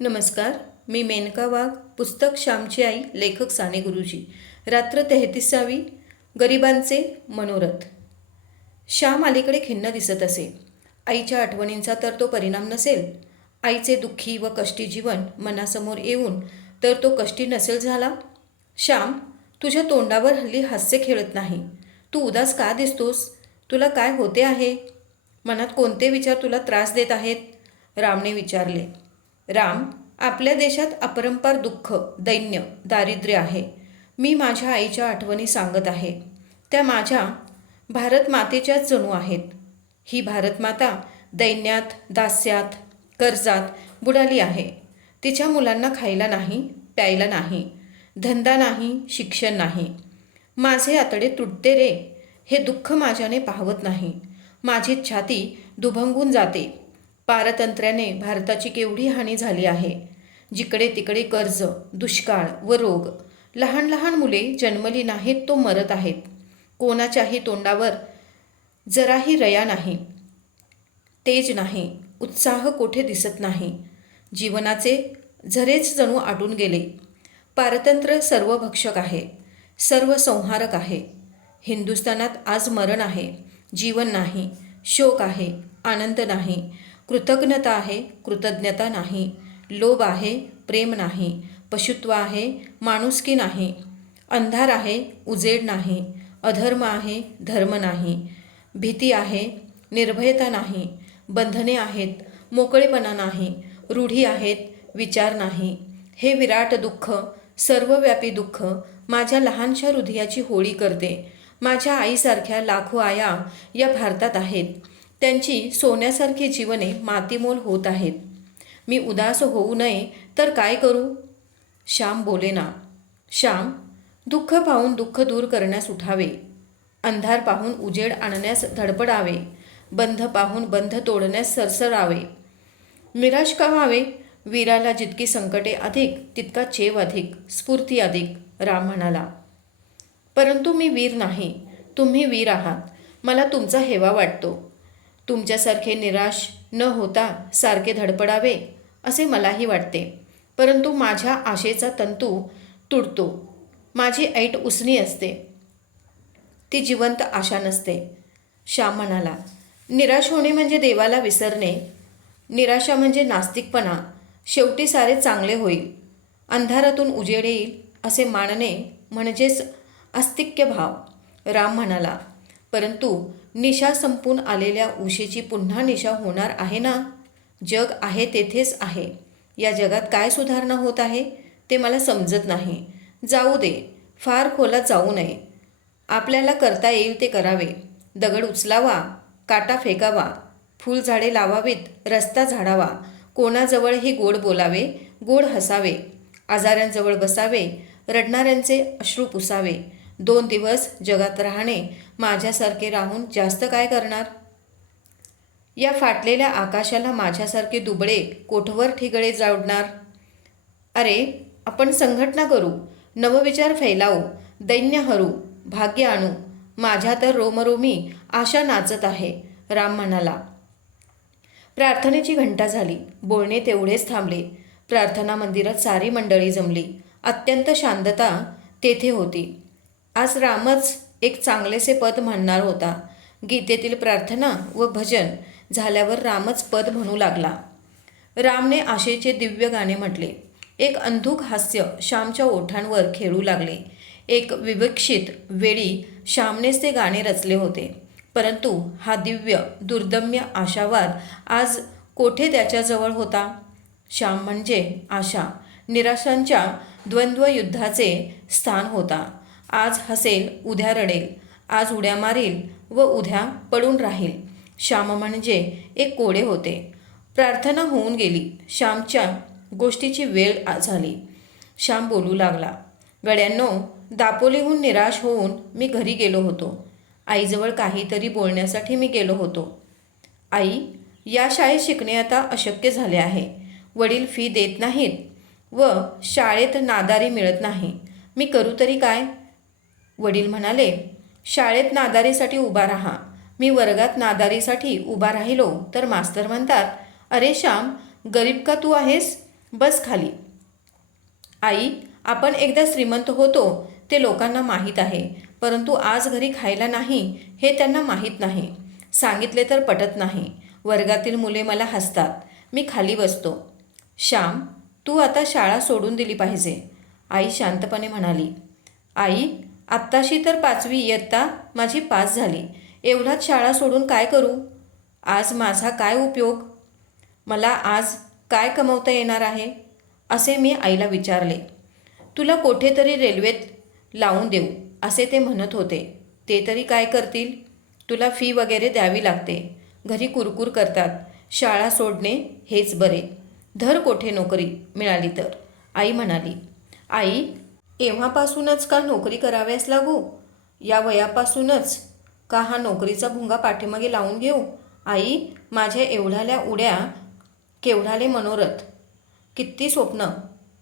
नमस्कार मी मेनका वाघ पुस्तक श्यामची आई लेखक साने गुरुजी. रात्र तेहतीसावी गरिबांचे मनोरथ. श्याम अलीकडे खिन्न दिसत असे. आईच्या आठवणींचा तर तो परिणाम नसेल. आईचे दुःखी व कष्टी जीवन मनासमोर येऊन तर तो कष्टी नसेल झाला? श्याम तुझ्या तोंडावर हल्ली हास्य खेळत नाही. तू उदास का दिसतोस? तुला काय होते आहे? मनात कोणते विचार तुला त्रास देत आहेत? रामने विचारले. राम आपल्या देशात अपरंपार दुःख दैन्य दारिद्र्य आहे. मी माझ्या आईच्या आठवणी सांगत आहे. त्या माझ्या भारत मातेच्याच जणू आहेत. ही भारतमाता दैन्यात दास्यात कर्जात बुडाली आहे. तिच्या मुलांना खायला नाही प्यायला नाही धंदा नाही शिक्षण नाही. माझे आतडे तुटते रे हे दुःख माझ्याने पाहवत नाही. माझी छाती दुभंगून जाते. पारतंत्र्याने भारताची केवढी हानी झाली आहे? जिकडे तिकडे कर्ज दुष्काळ व रोग. लहान लहान मुले जन्मली नाहीत तो मरत आहेत. कोणाच्याही तोंडावर जराही रया नाही. तेज नाही. उत्साह कोठे दिसत नाही. जीवनाचे झरेच जणू आटून गेले. पारतंत्र्य सर्वभक्षक आहे. सर्व संहारक आहे. हिंदुस्थानात आज मरण आहे. जीवन नाही. शोक आहे. आनंद नाही. कृतज्ञता आहे कृतज्ञता नाही. लोभ आहे प्रेम नाही. पशुत्व आहे माणुसकी नाही. अंधार आहे उजेड नाही. अधर्म आहे धर्म नाही. भीती आहे निर्भयता नाही. बंधने आहेत मोकळेपणा नाही. रूढी आहेत विचार नाही. हे विराट दुःख सर्वव्यापी दुःख माझ्या लहानशा हृदयाची होळी करते. माझ्या आईसारख्या लाखो आया या भारतात आहेत. त्यांची सोन्यासारखी जीवने मातीमोल होत आहेत. मी उदास होऊ नये तर काय करू? श्याम बोले ना. श्याम दुःख पाहून दुःख दूर करण्यास उठावे. अंधार पाहून उजेड आणण्यास धडपडावे. बंध पाहून बंध तोडण्यास सरसरावे. निराश का व्हावे वीराला जितकी संकटे अधिक तितका चेव अधिक स्फूर्ती अधिक राम म्हणाला. परंतु मी वीर नाही. तुम्ही वीर आहात. मला तुमचा हेवा वाटतो. तुमच्यासारखे निराश न होता सारखे धडपडावे असे मलाही वाटते. परंतु माझ्या आशेचा तंतू तुटतो. माझी ऐट उसणी असते. ती जिवंत आशा नसते. श्याम म्हणाला निराश होणे म्हणजे देवाला विसरणे. निराशा म्हणजे नास्तिकपणा. शेवटी सारे चांगले होईल. अंधारातून उजेड येईल असे मानणे म्हणजेच आस्तिक्य भाव राम म्हणाला परंतु निशा संपून आलेल्या उशेची पुन्हा निशा होणार आहे ना? जग आहे तेथेच आहे. या जगात काय सुधारणा होत आहे? ते मला समजत नाही. जाऊ दे. फार खोलात जाऊ नये. आपल्याला करता येईल ते करावे. दगड उचलावा. काटा फेकावा. फुलझाडे लावावीत. रस्ता झाडावा. कोणाजवळ हे गोड बोलावे? गोड हसावे. आजाऱ्यांजवळ बसावे. रडणाऱ्यांचे अश्रू पुसावे. दोन दिवस जगात राहणे माझ्यासारखे राहून जास्त काय करणार? या फाटलेल्या आकाशाला माझ्यासारखे दुबळे कोठवर ठिगळे जाडणार? अरे आपण संघटना करू नवविचार फैलावू दैन्य हरू भाग्य आणू. माझ्या तर रोमरोमी आशा नाचत आहे राम म्हणाला. प्रार्थनेची घंटा झाली. बोलणे तेवढेच थांबले. प्रार्थना मंदिरात सारी मंडळी जमली. अत्यंत शांतता तेथे होती. आज रामच एक चांगलेसे पद म्हणणार होता. गीतेतील प्रार्थना व भजन झाल्यावर रामच पद म्हणू लागला. रामने आशेचे दिव्य गाणे म्हटले. एक अंधुक हास्य श्यामच्या ओठांवर खेळू लागले. एक विवक्षित वेळी श्यामनेच ते गाणे रचले होते. परंतु हा दिव्य दुर्दम्य आशावाद आज कोठे त्याच्याजवळ होता? श्याम म्हणजे आशा निराशांच्या द्वंद्वयुद्धाचे स्थान होता. आज हसेल उद्या रडेल. आज उड्या मारील व उद्या पडून राहील. श्याम म्हणजे एक कोडे होते. प्रार्थना होऊन गेली. श्यामच्या गोष्टीची वेळ झाली. श्याम बोलू लागला गड्यांनो दापोलीहून निराश होऊन मी घरी गेलो होतो. आईजवळ काहीतरी बोलण्यासाठी मी गेलो होतो. आई या शाळेत शिकणे आता अशक्य झाले आहे. वडील फी देत नाहीत व शाळेत नादारी मिळत नाही. मी करू तरी काय? वडील म्हणाले शाळेत नादारीसाठी उभा राहा. मी वर्गात नादारीसाठी उभा राहिलो. तर मास्तर म्हणतात अरे श्याम गरीब का तू आहेस? बस खाली. आई आपण एकदा श्रीमंत होतो ते लोकांना माहीत आहे. परंतु आज घरी खायला नाही हे त्यांना माहीत नाही. सांगितले तर पटत नाही. वर्गातील मुले मला हसतात. मी खाली बसतो. श्याम तू आता शाळा सोडून दिली पाहिजे. आई शांतपणे म्हणाली. आई आत्ताशी तर पाचवी इयत्ता माझी पास झाली. एवढ्यात शाळा सोडून काय करू? आज माझा काय उपयोग? मला आज काय कमवता येणार आहे? असे मी आईला विचारले. तुला कोठेतरी रेल्वेत लावून देऊ असे ते म्हणत होते. ते तरी काय करतील? तुला फी वगैरे द्यावी लागते. घरी कुरकुर करतात. शाळा सोडणे हेच बरे. धर कोठे नोकरी मिळाली तर. आई म्हणाली आई एव्हापासूनच का नोकरी कराव्यास लागू? या वयापासूनच का हा नोकरीचा भुंगा पाठीमागे लावून घेऊ? आई माझ्या एवढ्याल्या उड्या केवढाले मनोरथ. किती स्वप्न.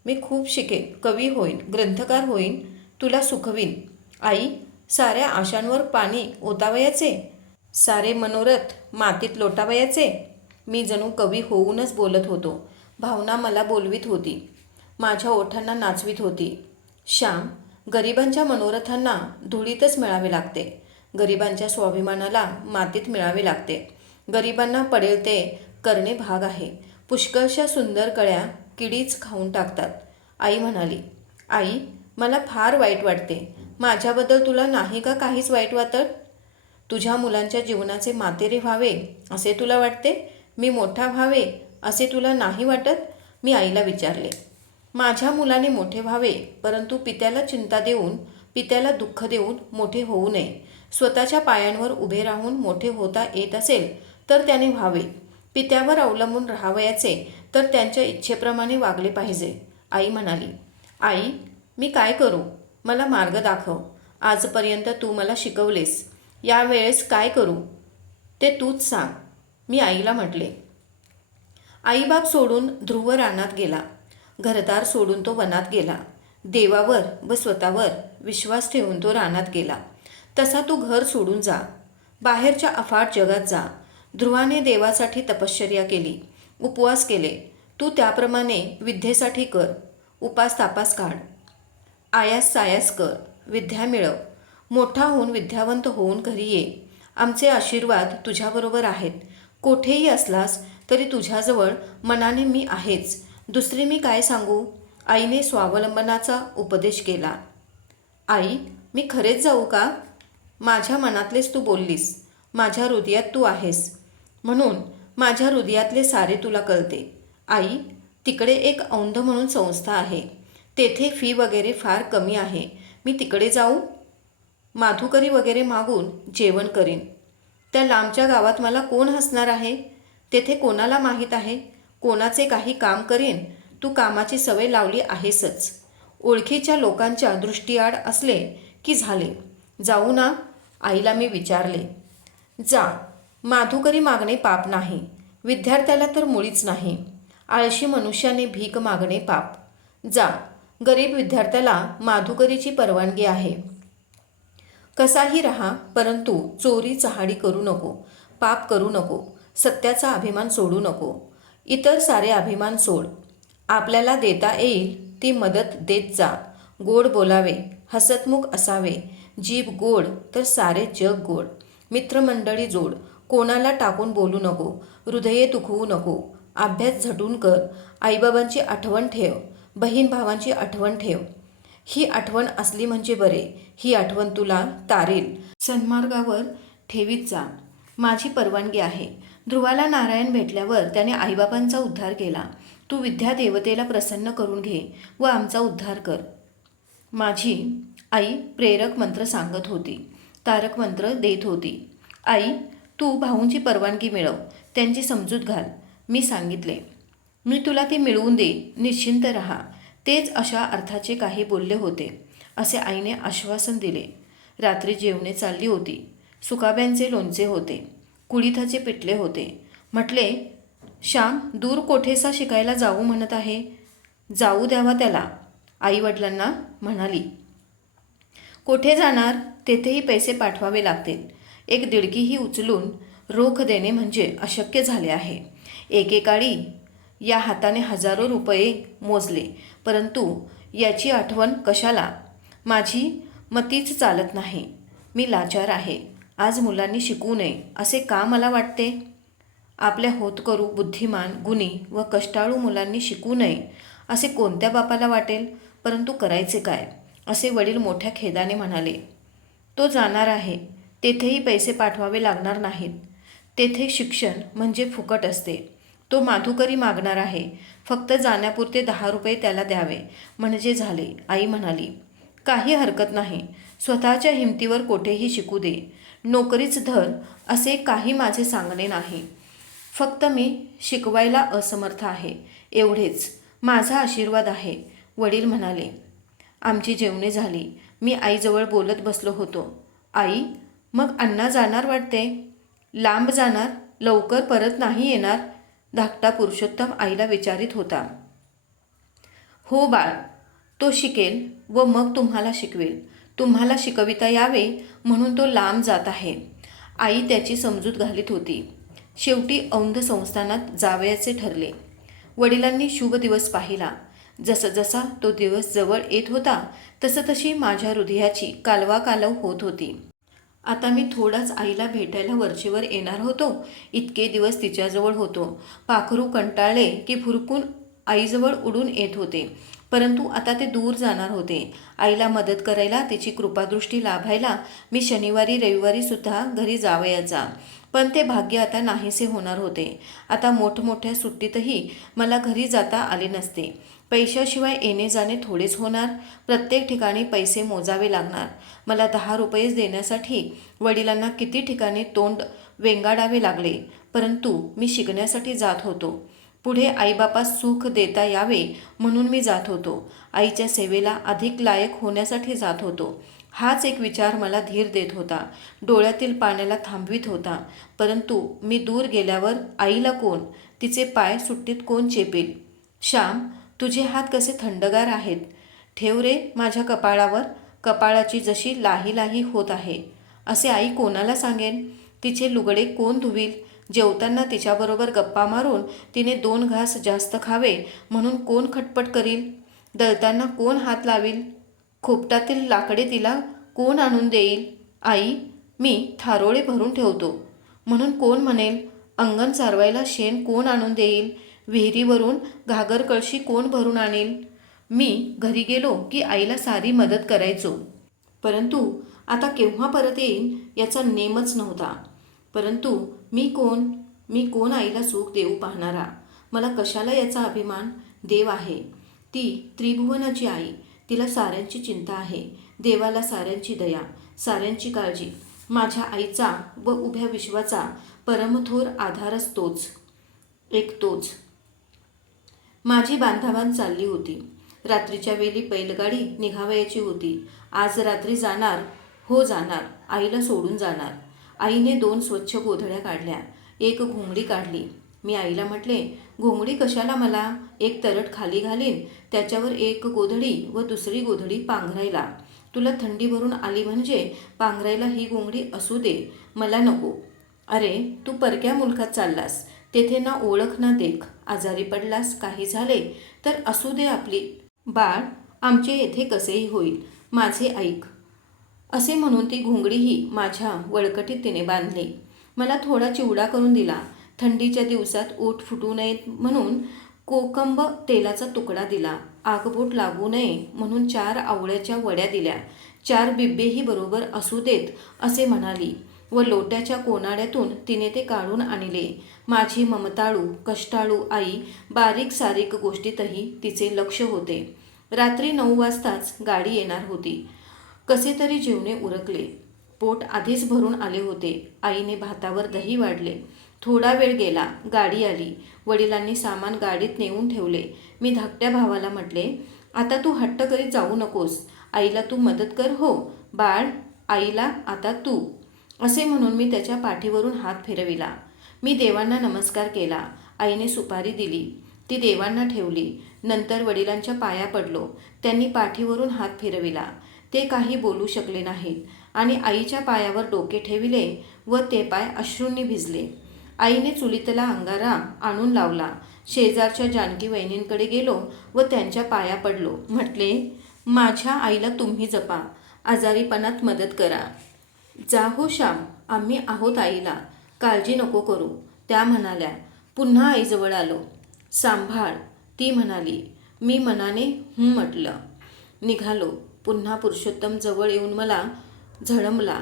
मी खूप शिकेन कवी होईन ग्रंथकार होईन तुला सुखवीन. आई साऱ्या आशांवर पाणी ओतावयाचे? सारे मनोरथ मातीत लोटावयाचे? मी जणू कवी होऊनच बोलत होतो. भावना मला बोलवीत होती. माझ्या ओठांना नाचवीत होती. श्याम गरिबांच्या मनोरथांना धुळीतच मिळावे लागते. गरिबांच्या स्वाभिमानाला मातीत मिळावे लागते. गरिबांना पडेल ते करणे भाग आहे. पुष्कळशा सुंदर कळ्या किडीच खाऊन टाकतात. आई म्हणाली आई मला फार वाईट वाटते. माझ्याबद्दल तुला नाही का काहीच वाईट वाटत? तुझ्या मुलांच्या जीवनाचे मातेरे व्हावे असे तुला वाटते? मी मोठा व्हावे असे तुला नाही वाटत? मी आईला विचारले. माझ्या मुलाने मोठे व्हावे परंतु पित्याला चिंता देऊन पित्याला दुःख देऊन मोठे होऊ नये. स्वतःच्या पायांवर उभे राहून मोठे होता येत असेल तर त्याने व्हावे. पित्यावर अवलंबून राहावयाचे तर त्यांच्या इच्छेप्रमाणे वागले पाहिजे. आई म्हणाली आई मी काय करू? मला मार्ग दाखव. आजपर्यंत तू मला शिकवलेस. यावेळेस काय करू? ते तूच सांग. मी आईला म्हटले. आईबाप सोडून ध्रुव रानात गेला. घरदार सोडून तो वनात गेला. देवावर व स्वतःवर विश्वास ठेवून तो रानात गेला. तसा तू घर सोडून जा. बाहेरच्या अफाट जगात जा. ध्रुवाने देवासाठी तपश्चर्या केली. उपवास केले. तू त्याप्रमाणे विद्येसाठी कर. उपास तापास काढ. आयास सायास कर. विद्या मिळव. मोठा होऊन विद्यावंत होऊन घरी ये. आमचे आशीर्वाद तुझ्याबरोबर आहेत. कोठेही असलास तरी तुझ्याजवळ मनाने मी आहेच. दुसरी मी काय सांगू? आईने स्वावलंबनाचा उपदेश केला. आई मी खरेच जाऊ का? माझ्या मनातलेच तू बोललीस. माझ्या हृदयात तू आहेस. म्हणून माझ्या हृदयातले सारे तुला कळते. आई तिकडे एक औंध म्हणून संस्था आहे. तेथे फी वगैरे फार कमी आहे. मी तिकडे जाऊ? माधुकरी वगैरे मागून जेवण करीन. त्या लांबच्या गावात मला कोण हसणार आहे? तेथे कोणाला माहीत आहे? कोणाचे काही काम करीन तू कामाची सवय लावली आहेसच. ओळखीच्या लोकांच्या दृष्टीआड असले की झाले. जाऊ ना आईला मी विचारले. जा माधुकरी मागणे पाप नाही. विद्यार्थ्याला तर मुळीच नाही. आळशी मनुष्याने भीक मागणे पाप. जा गरीब विद्यार्थ्याला माधुकरीची परवानगी आहे. कसाही रहा परंतु चोरी चहाडी करू नको. पाप करू नको. सत्याचा अभिमान सोडू नको. इतर सारे अभिमान सोड. आपल्याला देता येईल ती मदत देत जा. गोड बोलावे हसतमुख असावे. जीभ गोड तर सारे जग गोड. मित्रमंडळी जोड. कोणाला टाकून बोलू नको. हृदये दुखवू नको. अभ्यास झटून कर. आईबाबांची आठवण ठेव. बहीण भावांची आठवण ठेव. ही आठवण असली म्हणजे बरे. ही आठवण तुला तारेल. सन्मार्गावर ठेवीत जा. माझी परवानगी आहे. ध्रुवाला नारायण भेटल्यावर त्याने आईबाबांचा उद्धार केला. तू विद्या देवतेला प्रसन्न करून घे व आमचा उद्धार कर. माझी आई प्रेरक मंत्र सांगत होती. तारक मंत्र देत होती. आई तू भाऊंची परवानगी मिळव. त्यांची समजूत घाल. मी सांगितले. मी तुला ती मिळवून दे. निश्चिंत रहा. तेच अशा अर्थाचे काही बोलले होते असे आईने आश्वासन दिले. रात्री जेवणे चालली होती. सुकाब्यांचे लोणचे होते. कुळीथाचे पिटले होते. म्हटले श्याम दूर कोठेसा शिकायला जाऊ म्हणत आहे? जाऊ द्यावा त्याला आईवडिलांना म्हणाली. कोठे जाणार तेथेही पैसे पाठवावे लागतील. एक दिडकीही उचलून रोख देणे म्हणजे अशक्य झाले आहे. एकेकाळी या हाताने हजारो रुपये मोजले परंतु याची आठवण कशाला? माझी मतीच चालत नाही. मी लाचार आहे. आज मुलांनी शिकू नये असे का मला वाटते? आपल्या होतकरू बुद्धिमान गुणी व कष्टाळू मुलांनी शिकू नये असे कोणत्या बापाला वाटेल? परंतु करायचे काय? असे वडील मोठ्या खेदाने म्हणाले. तो जाणार आहे. तेथेही पैसे पाठवावे लागणार नाहीत. तेथे शिक्षण म्हणजे फुकट असते. तो माधुकरी मागणार आहे. फक्त जाण्यापुरते दहा रुपये त्याला द्यावे. म्हणजे झाले. आई म्हणाली काही हरकत नाही. स्वतःच्या हिमतीवर कोठेही शिकू दे. नोकरीच धर असे काही माझे सांगणे नाही. फक्त मी शिकवायला असमर्थ आहे. एवढेच. माझा आशीर्वाद आहे. वडील म्हणाले आमची जेवणे झाली. मी आईजवळ बोलत बसलो होतो. आई मग अण्णा जाणार वाटते? लांब जाणार? लवकर परत नाही येणार? धाकटा पुरुषोत्तम आईला विचारित होता. हो बाळ तो शिकेल व मग तुम्हाला शिकवेल. तुम्हाला शिकविता यावे म्हणून तो लांब जात आहे. आई त्याची समजूत घालीत होती. शेवटी औंध संस्थानात जावयाचे ठरले. वडिलांनी शुभ दिवस पाहिला. जसं जसा तो दिवस जवळ येत होता तसतशी माझ्या हृदयाची कालवा कालव होत होती. आता मी थोडाच आईला भेटायला वरचेवर येणार होतो. इतके दिवस तिच्याजवळ होतो. पाखरू कंटाळले की फुरकून आईजवळ उडून येत होते. परंतु आता ते दूर जाणार होते. आईला मदत करायला तिची कृपादृष्टी लाभायला मी शनिवारी रविवारी सुद्धा घरी जावयाचा. पण ते भाग्य आता नाहीसे होणार होते. आता मोठमोठ्या सुट्टीतही मला घरी जाता आले नसते. पैशाशिवाय येणे जाणे थोडेच होणार. प्रत्येक ठिकाणी पैसे मोजावे लागणार. मला दहा रुपयेच देण्यासाठी वडिलांना किती ठिकाणी तोंड वेंगाडावे लागले. परंतु मी शिकण्यासाठी जात होतो. पुढे आईबापास सुख देता यावे म्हणून मी जात होतो. आईच्या सेवेला अधिक लायक होण्यासाठी जात होतो. हाच एक विचार मला धीर देत होता. डोळ्यातील पाण्याला थांबवित होता. परंतु मी दूर गेल्यावर आईला कोण? तिचे पाय सुट्टीत कोण चेपेल? श्याम तुझे हात कसे थंडगार आहेत? ठेव रे माझ्या कपाळावर. कपाळाची जशी लाही लाही होत आहे. असे आई कोणाला सांगेन? तिचे लुगडे कोण धुवील? जेवताना तिच्याबरोबर गप्पा मारून तिने दोन घास जास्त खावे म्हणून कोण खटपट करील? दळताना कोण हात लावील? खोपटातील लाकडे तिला कोण आणून देईल? आई मी थारोळे भरून ठेवतो. म्हणून कोण म्हणेल? अंगण सारवायला शेण कोण आणून देईल? विहिरीवरून घागर कळशी कोण भरून आणेल? मी घरी गेलो की आईला सारी मदत करायचो. परंतु आता केव्हा परत येईन याचा नेमच नव्हता. परंतु मी कोण? मी कोण आईला सुख देऊ पाहणारा? मला कशाला याचा अभिमान? देव आहे. ती त्रिभुवनाची आई. तिला साऱ्यांची चिंता आहे. देवाला साऱ्यांची दया साऱ्यांची काळजी. माझ्या आईचा व उभ्या विश्वाचा परमथोर आधारच तोच. एक तोच. माझी बांधाबांध चालली होती. रात्रीच्या वेळी बैलगाडी निघावयाची होती. आज रात्री जाणार हो जाणार. आईला सोडून जाणार. आईने दोन स्वच्छ गोधड्या काढल्या. एक घोंगडी काढली. मी आईला म्हटले घोंगडी कशाला मला? एक तरट खाली घालीन त्याच्यावर एक गोधडी व दुसरी गोधडी पांघरायला. तुला थंडी भरून आली म्हणजे पांघरायला ही घोंगडी असू दे मला नको. अरे तू परक्या मुलखात चाललास. तेथे ना ओळख ना देख. आजारी पडलास काही झाले तर असू दे आपली. बाळ आमचे येथे कसेही होईल. माझे ऐक. असे म्हणून ती घोंगडीही माझ्या वळकटीत तिने बांधली. मला थोडा चिवडा करून दिला. थंडीच्या दिवसात ओठ फुटू नयेत म्हणून कोकंब तेलाचा तुकडा दिला. आगबोट लागू नये म्हणून चार आवळ्याच्या वड्या दिल्या. चार बिब्बेही बरोबर असू देत असे म्हणाली व लोट्याच्या कोनाड्यातून तिने ते काढून आणले. माझी ममताळू कष्टाळू आई बारीक सारीक गोष्टीतही तिचे लक्ष होते. रात्री नऊ वाजताच गाडी येणार होती. कसे तरी जेवणे उरकले. पोट आधीच भरून आले होते. आईने भातावर दही वाढले. थोडा वेळ गेला. गाडी आली. वडिलांनी सामान गाडीत नेऊन ठेवले. मी धाकट्या भावाला म्हटले आता तू हट्ट करीत जाऊ नकोस. आईला तू मदत कर हो. बाळ आईला आता तू. असे म्हणून मी त्याच्या पाठीवरून हात फिरविला. मी देवांना नमस्कार केला. आईने सुपारी दिली. ती देवांना ठेवली. नंतर वडिलांच्या पाया पडलो. त्यांनी पाठीवरून हात फिरविला. ते काही बोलू शकले नाहीत आणि आईच्या पायावर डोके ठेविले व ते पाय अश्रूंनी भिजले. आईने चुलीतला अंगारा आणून लावला. शेजारच्या जानकी वहिनींकडे गेलो व त्यांच्या पाया पडलो. म्हटले माझ्या आईला तुम्ही जपा. आजारीपणात मदत करा. जा हो श्याम. आम्ही आहोत आईला. काळजी नको करू. त्या म्हणाल्या. पुन्हा आईजवळ आलो. सांभाळ ती म्हणाली. मी मनाने हं म्हटलं. निघालो. पुन्हा पुरुषोत्तम जवळ येऊन मला झळमला.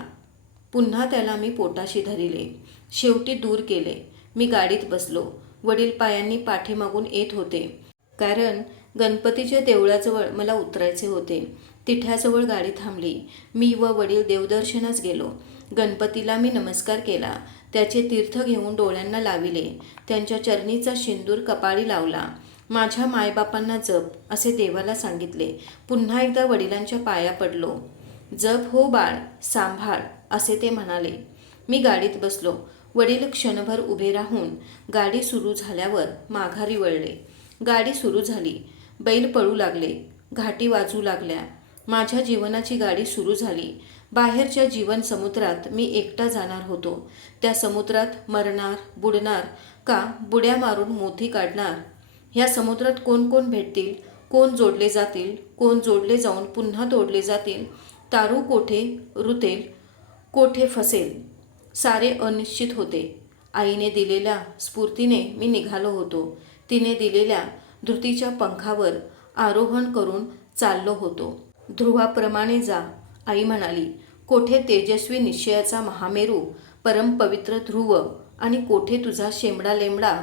पुन्हा त्याला मी पोटाशी धरिले. शेवटी दूर केले. मी गाडीत बसलो. वडील पायांनी पाठीमागून येत होते. कारण गणपतीच्या देवळाजवळ मला उतरायचे होते. तिठ्याजवळ गाडी थांबली. मी व वडील देवदर्शनास गेलो. गणपतीला मी नमस्कार केला. त्याचे तीर्थ घेऊन डोळ्यांना लाविले. त्यांच्या चरणीचा शेंदूर कपाळी लावला. माझ्या मायबापांना जप असे देवाला सांगितले. पुन्हा एकदा वडिलांच्या पाया पडलो. जप हो बाळ सांभाळ असे ते म्हणाले. मी गाडीत बसलो. वडील क्षणभर उभे राहून गाडी सुरू झाल्यावर माघारी वळले. गाडी सुरू झाली. बैल पळू लागले. घाटी वाजू लागल्या. माझ्या जीवनाची गाडी सुरू झाली. बाहेरच्या जीवन समुद्रात मी एकटा जाणार होतो. त्या समुद्रात मरणार बुडणार का बुड्या मारून मोती काढणार ह्या समुद्रात कोण कोण भेटतील? कोण जोडले जातील? कोण जोडले जाऊन पुन्हा तोडले जातील? तारू कोठे? रुतेल कोठे फसेल? सारे अनिश्चित होते. आईने दिलेल्या स्फूर्तीने मी निघालो होतो. तिने दिलेल्या धृतीच्या पंखावर आरोहण करून चाललो होतो. ध्रुवाप्रमाणे जा आई म्हणाली. कोठे तेजस्वी निश्चयाचा महामेरू परमपवित्र ध्रुव आणि कोठे तुझा शेंबडा लेंबडा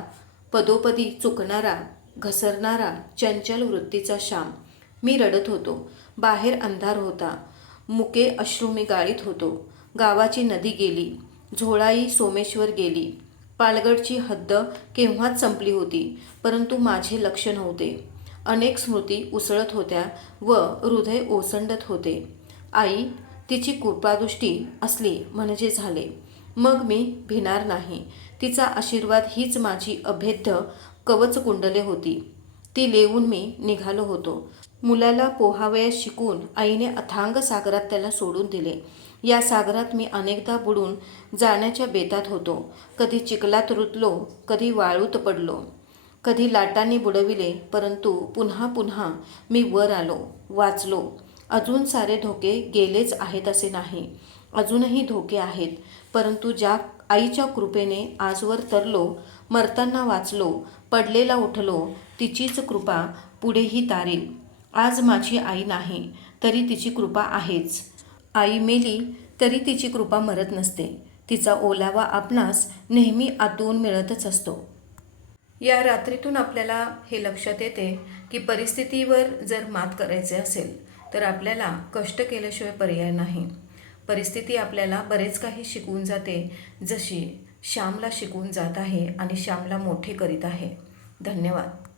पदोपदी चुकणारा घसरणारा चंचल वृत्तीचा श्याम मी रडत होतो. बाहेर अंधार होता. मुके अश्रू मी गाळीत होतो. गावाची नदी गेली. झोळाई सोमेश्वर गेली. पालगडची हद्द केव्हाच संपली होती परंतु माझे लक्ष नव्हते. अनेक स्मृती उसळत होत्या व हृदय ओसंडत होते. आई तिची कृपादृष्टी असली म्हणजे झाले. मग मी भिणार नाही. तिचा आशीर्वाद हीच माझी अभेद्य कवच कुंडले होती. ती लेवून मी निघालो होतो. मुलाला पोहावयास शिकून आईने अथांग सागरात त्याला सोडून दिले. या सागरात मी अनेकदा बुडून जाण्याच्या बेतात होतो. कधी चिखलात रुतलो कधी वाळूत पडलो. कधी लाटांनी बुडविले परंतु पुन्हा पुन्हा मी वर आलो वाचलो. अजून सारे धोके गेलेच आहेत असे नाही. अजूनही धोके आहेत परंतु ज्या आईच्या कृपेने आजवर तरलो मरताना वाचलो पडलेला उठलो तिचीच कृपा पुढेही तारेल. आज माझी आई नाही तरी तिची कृपा आहेच. आई मेली तरी तिची कृपा मरत नसते. तिचा ओलावा आपणास नेहमी आतून मिळतच असतो. या रात्रीतून आपल्याला हे लक्षात येते की परिस्थितीवर जर मात करायचे असेल तर आपल्याला कष्ट केल्याशिवाय पर्याय नाही. परिस्थिती आपल्याला बरेच काही शिकवून जाते. जशी श्यामला शिकवून जात आहे आणि श्यामला मोठे करीत आहे. धन्यवाद.